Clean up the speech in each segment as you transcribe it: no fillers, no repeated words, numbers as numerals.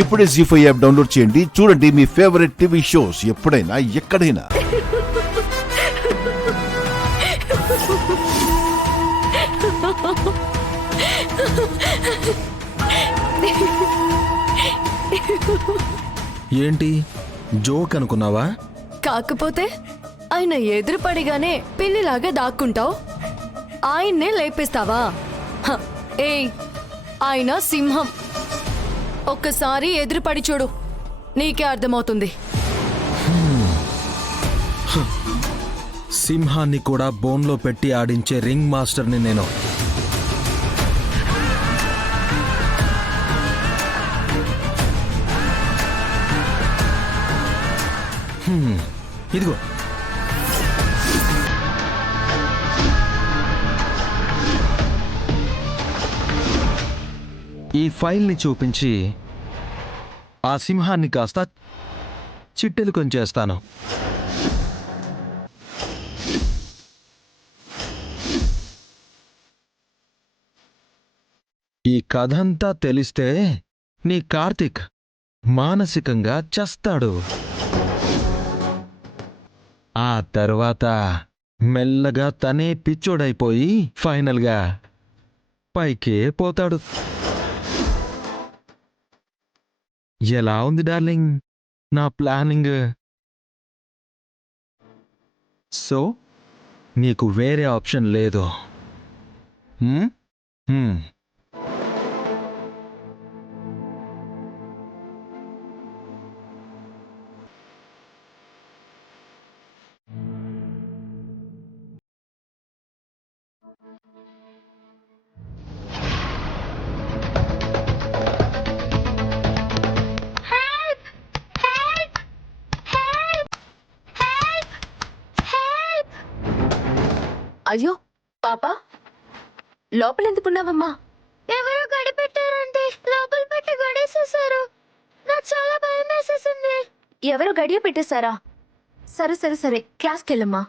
ఇప్పుడే జీ5 app download చేయండి. చూడండి మీ ఫేవరెట్ టీవీ షోస్ ఎప్పుడైనా ఎక్కడైనా. ఏంటి జోక్ అనుకున్నావా? కాకపోతే ఆయన ఎదురుపడిగానే పిల్లిలాగా దాక్కుంటావు, ఆయన్నే లేపేస్తావా? ఏయ్, ఆయన సింహం. ఒక్కసారి ఎదురుపడి చూడు, నీకే అర్థమవుతుంది. సింహాన్ని కూడా బోన్లో పెట్టి ఆడించే రింగ్ మాస్టర్ని నేను. ఇదిగో ఈ ఫైల్ని చూపించి ఆ సింహాన్ని కాస్త చిట్టెలు కొంచేస్తాను. ఈ కథంతా తెలిస్తే నీ కార్తిక్ మానసికంగా చస్తాడు. ఆ తర్వాత మెల్లగా తనే పిచ్చోడైపోయి ఫైనల్గా పైకే పోతాడు. ఎలా ఉంది డార్లింగ్ నా ప్లానింగ్? సో నీకు వేరే ఆప్షన్ లేదు. అయ్యో పాపా, లోపల ఎందుకున్నావమ్మా? ఎవరో గడి పెట్టారంటే లోపల పెట్టి గడేసేసారు. నాకు చాలా భయం వేసేసింది. ఎవరో గడియ పెట్టేశారా? సరే సరే సరే, క్లాస్కి వెళ్ళమ్మా.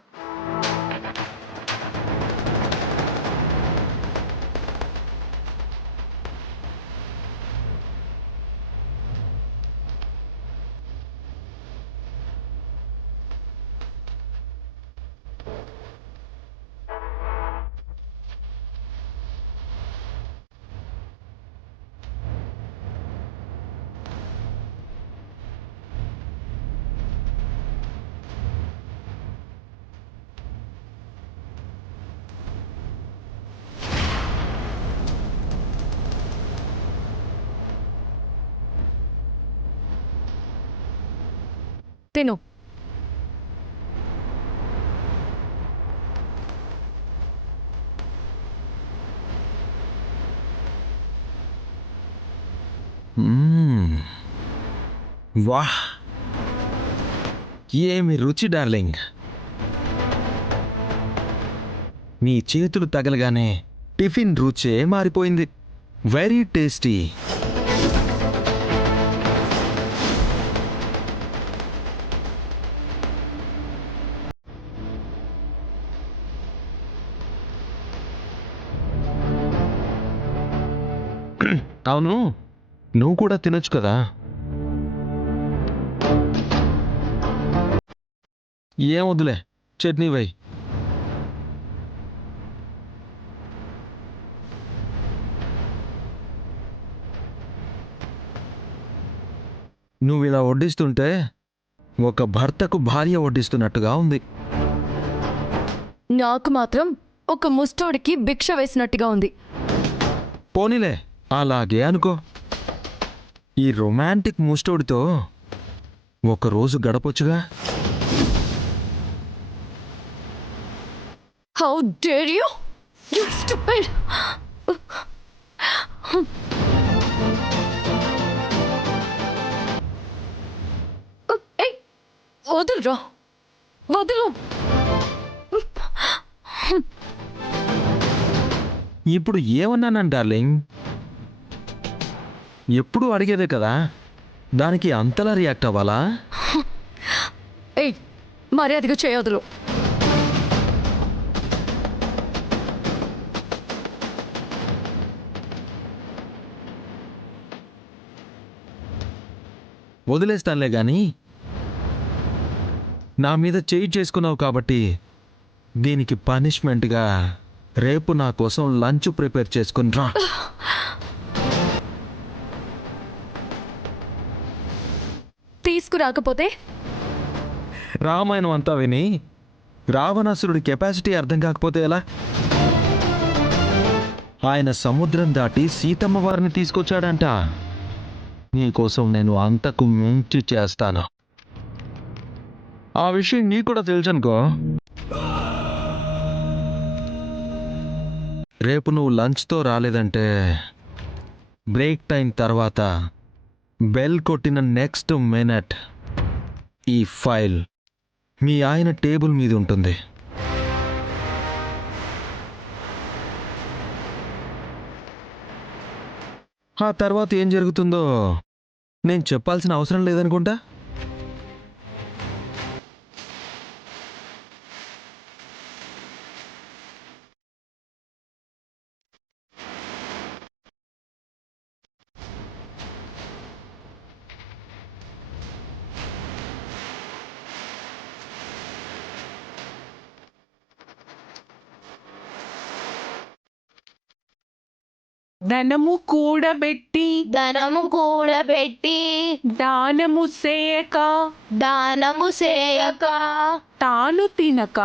తిను. వాహ్, ఏమి రుచి డార్లింగ్. నీ చేతులు తగలగానే టిఫిన్ రుచే మారిపోయింది. Very tasty. అవును, నువ్వు కూడా తినొచ్చు కదా. ఏం వద్దులే, చట్నీ వై. నువ్వు ఇలా వడ్డిస్తుంటే ఒక భర్తకు భార్య వడ్డిస్తున్నట్టుగా ఉంది. నాకు మాత్రం ఒక ముష్టోడికి భిక్ష వేసినట్టుగా ఉంది. పోనీలే, అలాగే అనుకో. ఈ రొమాంటిక్ ముస్టోడితో ఒకరోజు గడపొచ్చుగా. How dare you, you stupid. ఏయ్, వదులురా, వదులు. ఇప్పుడు ఏమన్నాను డార్లింగ్? ఎప్పుడు అడిగేదే కదా, దానికి అంతలా రియాక్ట్ అవ్వాలా? ఏయ్, మర్యాదగా చేయదులు. వదిలేస్తానులే గాని నా మీద చేయి చేసుకున్నావు కాబట్టి దీనికి పనిష్మెంట్గా రేపు నా కోసం లంచ్ ప్రిపేర్ చేసుకుని రా. తీసుకురాకపోతే రామాయణం అంతా విని రావణాసురుడి కెపాసిటీ అర్థం కాకపోతే ఎలా? ఆయన సముద్రం దాటి సీతమ్మ వారిని తీసుకొచ్చాడంట. నీకోసం నేను అంతకు మించి చేస్తాను. ఆ విషయం నీకు కూడా తెలుసనుకో. రేపు నువ్వు లంచ్తో రాలేదంటే బ్రేక్ టైం తర్వాత బెల్ కొట్టిన నెక్స్ట్ మినిట్ ఈ ఫైల్ మీ ఆయన టేబుల్ మీద ఉంటుంది. ఆ తర్వాత ఏం జరుగుతుందో నేను చెప్పాల్సిన అవసరం లేదనుకుంటా. ధనము కూడబెట్టి ధనము కూడబెట్టి దానము చేయక దానము చేయక తాను తినక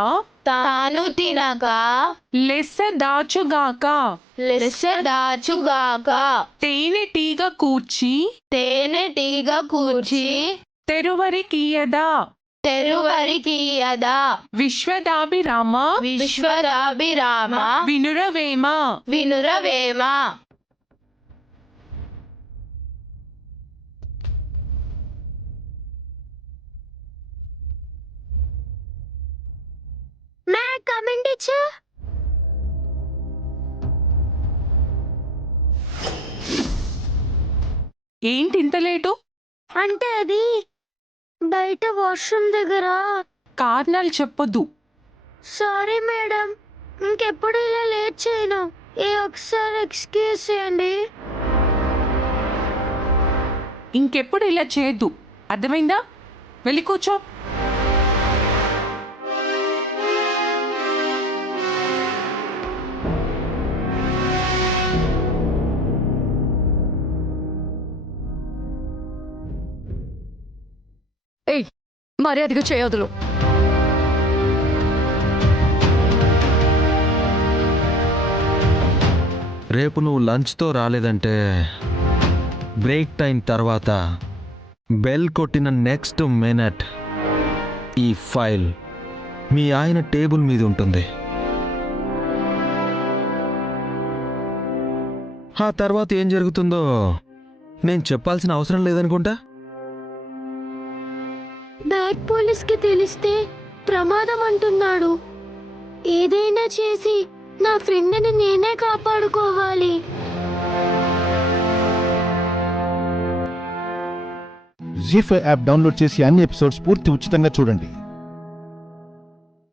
తాను తినక లెస్స దాచుగాక లెస్స దాచుగాక తేనెటీగ కూర్చి తేనెటీగ కూర్చి తెరువరికియదా తెరువరికియదా విశ్వదాభిరామ విశ్వదాభిరామ వినురవేమ వినురవేమ. May I come in, teacher? ఏంటి ఇంత లేటు? అంటే అది బయట వాష్రూమ్ దగ్గర. కారణాలు చెప్పొద్దు. సారీ మేడం, ఇంకెప్పుడు ఇలా లేట్ చేయను. ఒకసారి ఎక్స్క్యూజ్ చేయండి. ఇంకెప్పుడు ఇలా చేయొద్దు, అర్థమైందా? వెళ్ళి కూర్చో. ఏయ్, మర్యాదగా చేయొద్దులు. రేపు నువ్వు లంచ్తో రాలేదంటే బ్రేక్ టైం తర్వాత బెల్ కొట్టిన నెక్స్ట్ మినిట్ ఈ ఫైల్ మీ ఆయన టేబుల్ మీద ఉంటుంది. ఆ తర్వాత ఏం జరుగుతుందో నేను చెప్పాల్సిన అవసరం లేదనుకుంటా. బ్యాడ్ పోలీస్కి తెలిస్తే ప్రమాదం అంటున్నాడు. ఏదైనా చేసి నా ఫ్రెండ్ని నేనే కాపాడుకోవాలి. జీ5 యాప్ డౌన్లోడ్ చేసి అన్ని ఎపిసోడ్స్ పూర్తి ఉచితంగా చూడండి.